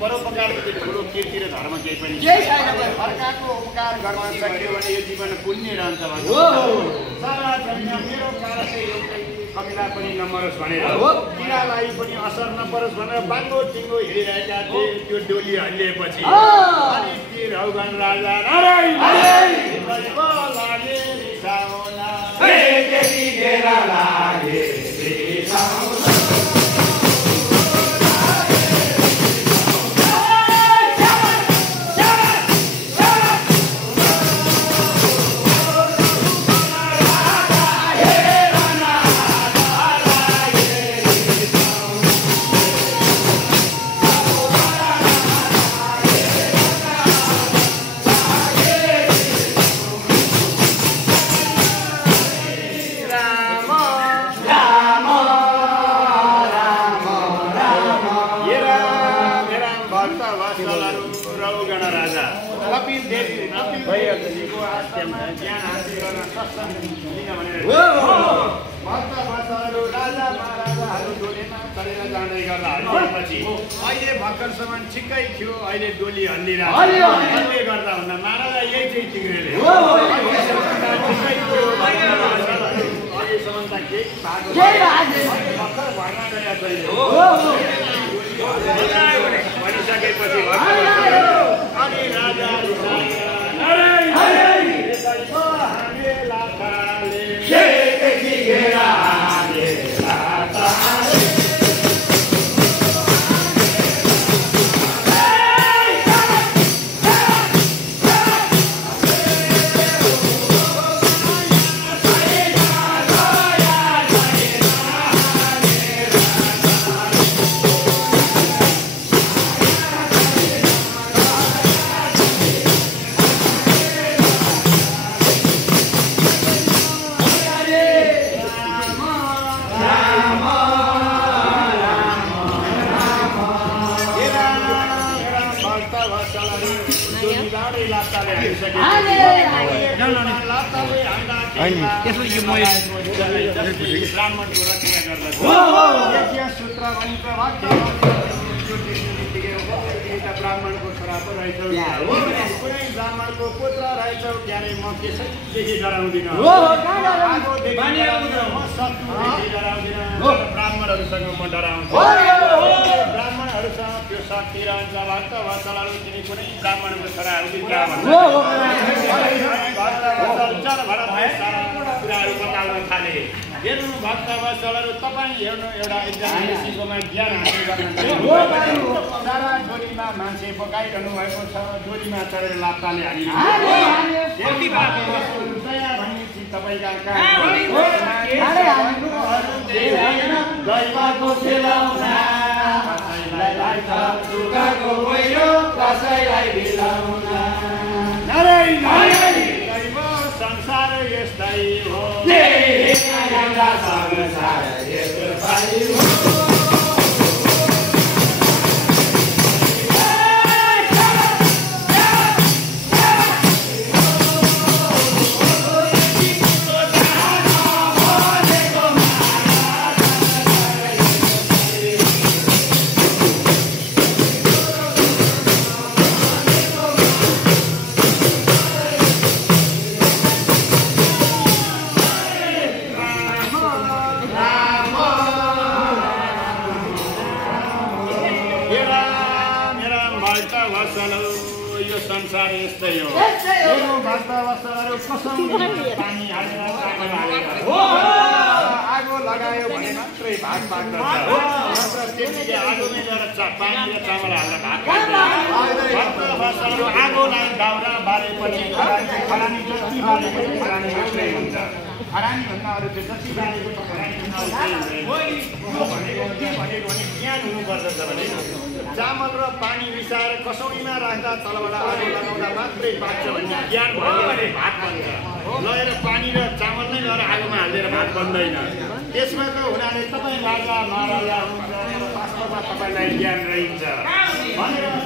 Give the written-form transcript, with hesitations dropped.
परोपकारको ठुलो कीर्ति र धर्म केही पनि अर्काको उपकार गर्न सकियो भने यो जीवन पुण्य रहन्छ सारा दुनियाँ मेरो कारण एउटै कमिला पनि नमरोस् भनेर किरालाई पनि असर नपरोस् भनेर बाङ्गो टिङ्गो हिँडिरहेका थिए त्यो डोली हल्लिएपछि अनि ती रौगण राजा अहिले भर्खरसम्म ठिकै थियो अहिले डोली हल्लिरहेको गर्दा हुँदा महाराजा यही चाहिँ ठिक्रेले अहिलेसम्म त केही भर्खर भर्ना गरेको भनिसकेपछि अनि राजा त्यसो यो म ब्राह्मणको रक्षा गर्दछ सूत्र भनेको ब्राह्मणको छोरा पो रहेछौ कुनै ब्राह्मणको पुत्र रहेछौ क्यारे म त्यसैदेखि डराउँदिनँ ब्राह्मणहरूसँग म डराउँछु ब्राह्मणहरूसँग त्यो शक्ति रहन्छ भक्त वत्सलहरू तिमी कुनै ब्राह्मणको छोरा कुराहरू बताउन थाले हेर्नु भक्त वत्सलहरू तपाईँ हेर्नु एउटा एकजना ऋषिकोमा ज्ञान हासिल गर्न सारा डोलीमा मान्छे पकाइरहनु भएको छ डोलीमा चढेर लाप्ताले संसार यस्तै हो संसार यस्तै हो पानी हालेर आगो लगायो भने मात्रै भात पाक्दछ आगोमै गएर पानी र चामल हालेर भात पाक्छ आगोलाई दाउरा बालेपछि खरानी जति बालेको खरानी मात्रै हुन्छ खरानी भन्दा अरू चाहिँ जति बालेको भनेको ज्ञान हुनुपर्दछ भने चामल र पानी मिसाएर कसौडीमा राख्दा तलबाट आगो लगाउँदा मात्रै पाक्छ भन्ने ज्ञान भयो भने भात बन्छ लगेर पानी र चामल नै गएर आगोमा हालिदिएर भात बन्दैन त्यसमा त हुनाले तपाईँ राजा महाराजा हुनुहुन्छ वास्तवमा तपाईँलाई ज्ञान रहन्छ भनेर